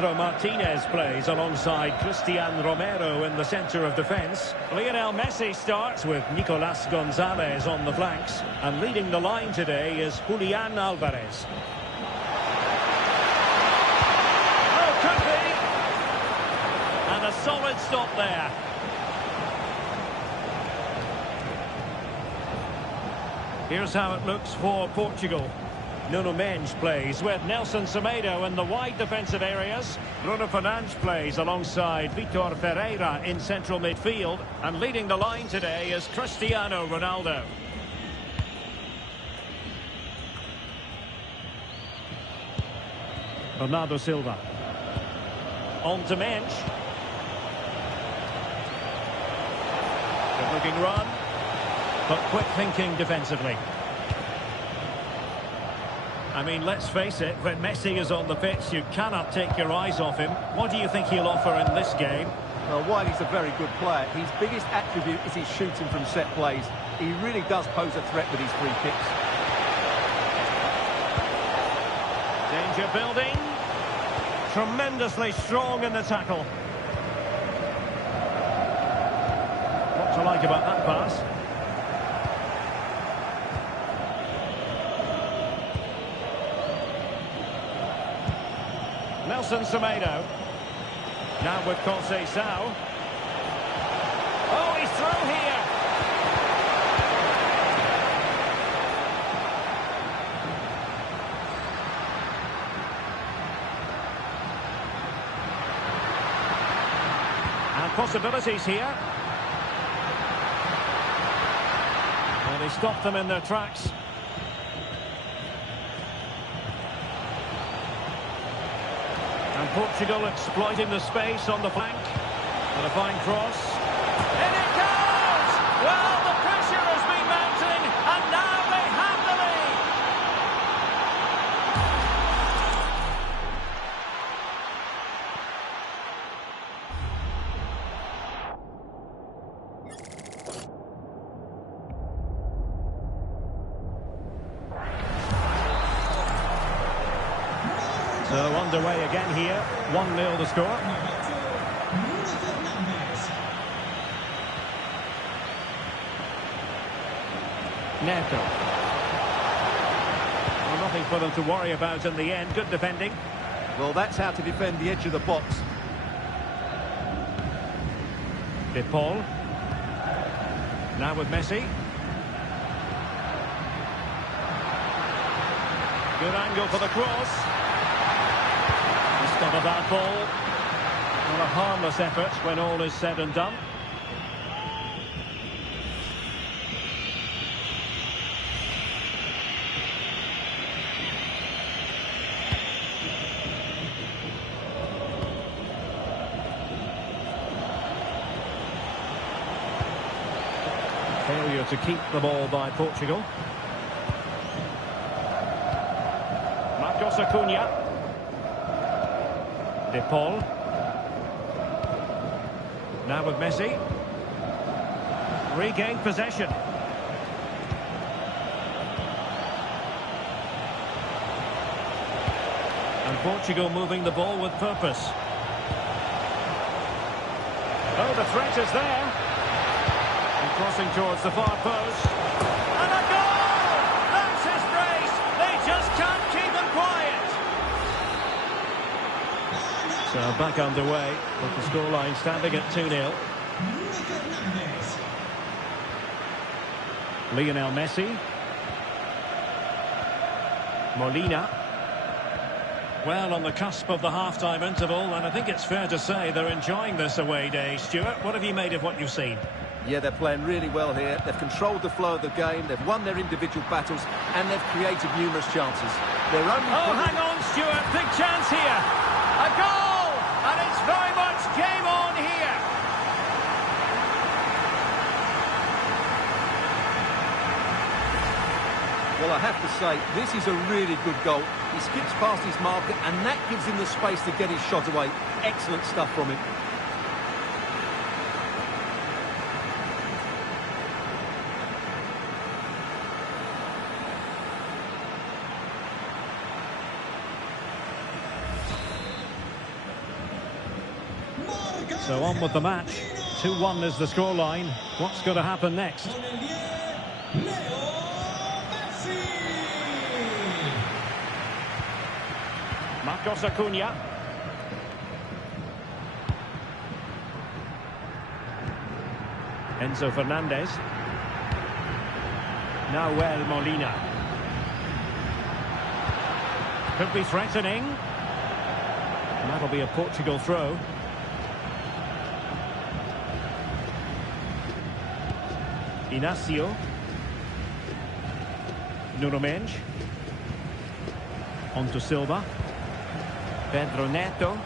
Lisandro Martinez plays alongside Christian Romero in the centre of defence. Lionel Messi starts with Nicolas Gonzalez on the flanks. And leading the line today is Julian Alvarez. Oh, could be! And a solid stop there. Here's how it looks for Portugal. Nuno Mendes plays with Nelson Semedo in the wide defensive areas. Bruno Fernandes plays alongside Vitor Ferreira in central midfield. And leading the line today is Cristiano Ronaldo. Bernardo Silva. On to Mendes. Good looking run. But quick thinking defensively. I mean, let's face it, when Messi is on the pitch, you cannot take your eyes off him. What do you think he'll offer in this game? Well, while he's a very good player, his biggest attribute is his shooting from set plays. He really does pose a threat with his free kicks. Danger building. Tremendously strong in the tackle. What to like about that pass? Nelson Semedo. Now with Conceição. Oh, he's through here. And possibilities here. And he stopped them in their tracks. And Portugal exploiting the space on the flank. And a fine cross. In it goes! Well, the pressure has been mounting, and now they have the lead. So underway again here, 1-0 the score. Neto. Well, nothing for them to worry about in the end. Good defending. Well, that's how to defend the edge of the box. De Paul. Now with Messi. Good angle for the cross. Stop of that ball. Not a harmless effort when all is said and done. Failure to keep the ball by Portugal. Marcos Acuna. De Paul. Now with Messi. Regained possession. And Portugal moving the ball with purpose. Oh, the threat is there. And crossing towards the far post. And a goal! That's his brace. They just can't keep him quiet. So back underway, with the scoreline standing at 2-0. Lionel Messi. Molina. Well, on the cusp of the half-time interval, and I think it's fair to say they're enjoying this away day. Stuart, what have you made of what you've seen? Yeah, they're playing really well here. They've controlled the flow of the game, they've won their individual battles, and they've created numerous chances. They're only... Oh, hang on, Stuart, big chance here. A goal! And it's very much game on here. Well, I have to say, this is a really good goal. He skips past his marker, and that gives him the space to get his shot away. Excellent stuff from him. So on with the match. 2-1 is the scoreline. What's going to happen next? Marcos Acuna. Enzo Fernandez. Nahuel Molina. Could be threatening. And that'll be a Portugal throw. Inacio. Nuno Mendes. On to Silva. Pedro Neto.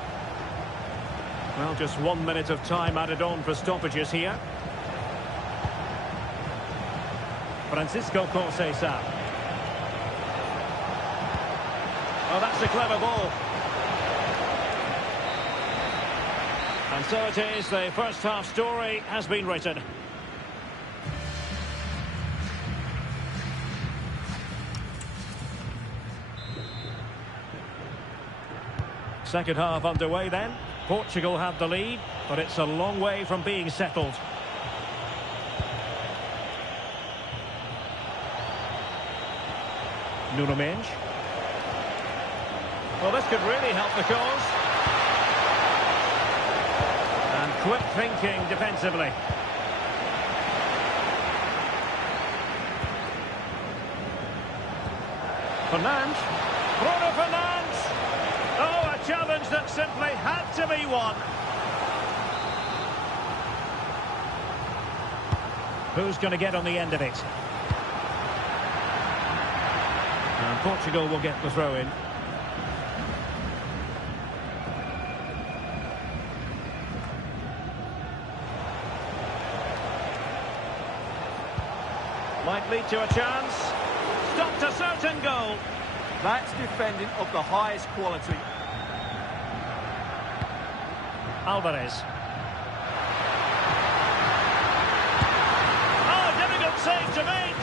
Well, just 1 minute of time added on for stoppages here. Francisco Conceição. Oh, that's a clever ball. And so it is, the first half story has been written. Second half underway then. Portugal have the lead, but it's a long way from being settled. Nuno Mendes. Well, this could really help the cause. And quick thinking defensively. Fernandes. Bruno Fernandes. Oh, a challenge that simply had to be won. Who's going to get on the end of it? And Portugal will get the throw in. Might lead to a chance. Stopped a certain goal. That's defending of the highest quality. Alvarez. Oh, difficult save to make.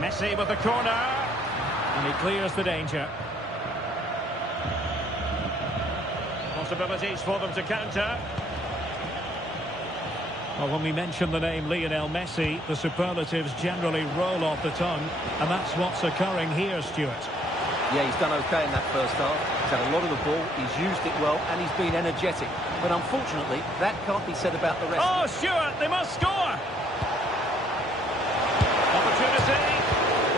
Messi with the corner, and he clears the danger. Possibilities for them to counter. Well, when we mention the name Lionel Messi, the superlatives generally roll off the tongue, and that's what's occurring here, Stuart. Yeah, he's done okay in that first half. He's had a lot of the ball, he's used it well, and he's been energetic. But unfortunately, that can't be said about the rest. Oh, Stuart, they must score! Opportunity.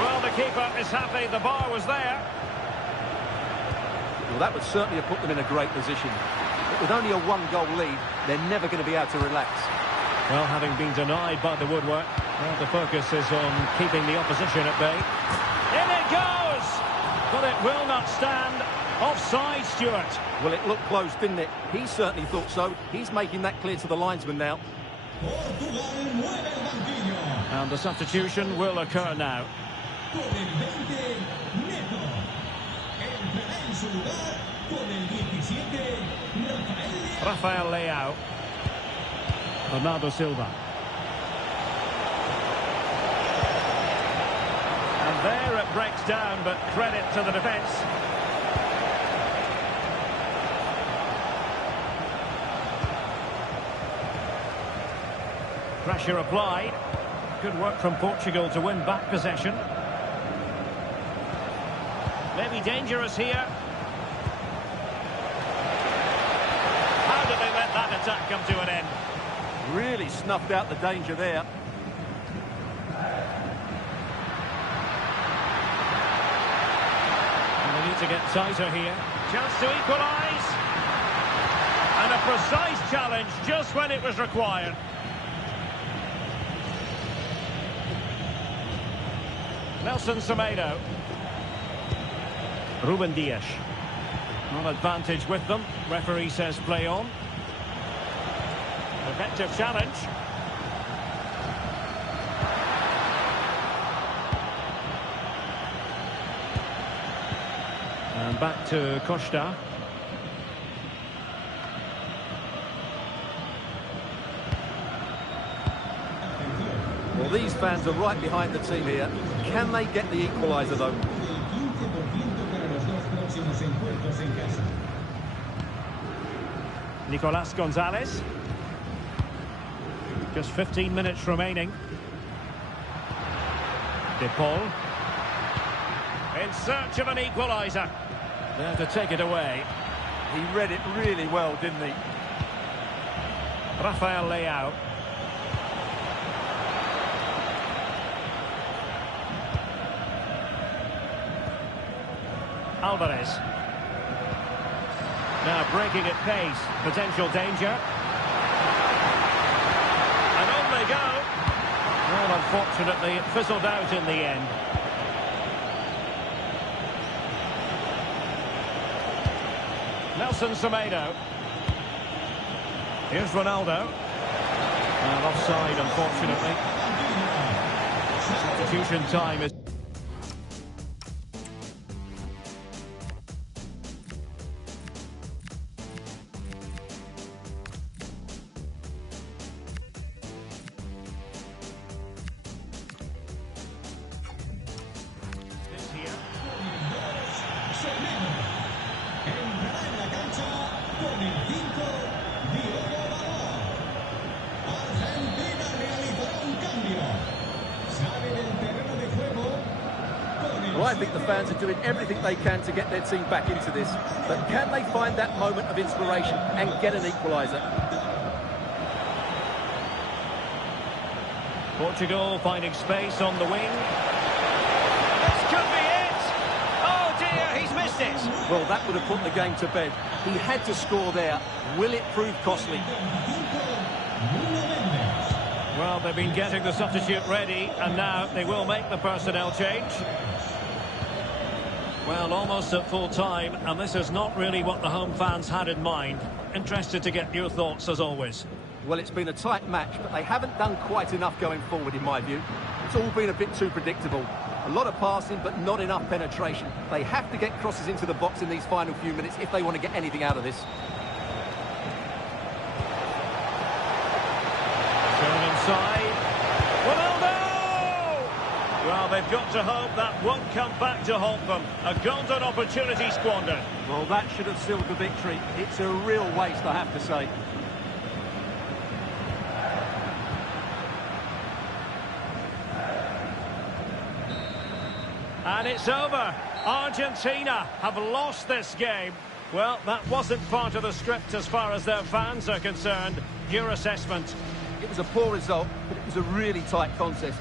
Well, the keeper is happy the bar was there. Well, that would certainly have put them in a great position. But with only a one-goal lead, they're never going to be able to relax. Well, having been denied by the woodwork, well, the focus is on keeping the opposition at bay. In it goes! But it will not stand. Offside, Stuart. Well, it looked close, didn't it? He certainly thought so. He's making that clear to the linesman now. And the substitution will occur now. Rafael Leao. Bernardo Silva. And there it breaks down, but credit to the defence. Pressure applied. Good work from Portugal to win back possession. Maybe dangerous here. How did they let that attack come to an end? Really snuffed out the danger there. And they need to get tighter here. Chance to equalise. And a precise challenge just when it was required. Nelson Semedo. Ruben Dias. On advantage with them. Referee says play on. Effective challenge. And back to Costa. Well, these fans are right behind the team here. Can they get the equaliser, though? Nicolas Gonzalez. Just 15 minutes remaining. De Paul. In search of an equaliser. There to take it away. He read it really well, didn't he? Rafael Leao. Alvarez. Now breaking at pace. Potential danger. And on they go. Well, unfortunately, it fizzled out in the end. Nelson Semedo. Here's Ronaldo. And offside, unfortunately. Substitution time is... Well, I think the fans are doing everything they can to get their team back into this. But can they find that moment of inspiration and get an equaliser? Portugal finding space on the wing. This could be it! Oh dear, he's missed it! Well, that would have put the game to bed. He had to score there. Will it prove costly? Well, they've been getting the substitute ready, and now they will make the personnel change. Well, almost at full time, and this is not really what the home fans had in mind. Interested to get your thoughts, as always. Well, it's been a tight match, but they haven't done quite enough going forward, in my view. It's all been a bit too predictable. A lot of passing, but not enough penetration. They have to get crosses into the box in these final few minutes if they want to get anything out of this. Shown inside. Ronaldo! Well, they've got to hope that won't come back to haunt them. A golden opportunity squandered. Well, that should have sealed the victory. It's a real waste, I have to say. And it's over. Argentina have lost this game. Well, that wasn't part of the script as far as their fans are concerned. Your assessment? It was a poor result, but it was a really tight contest.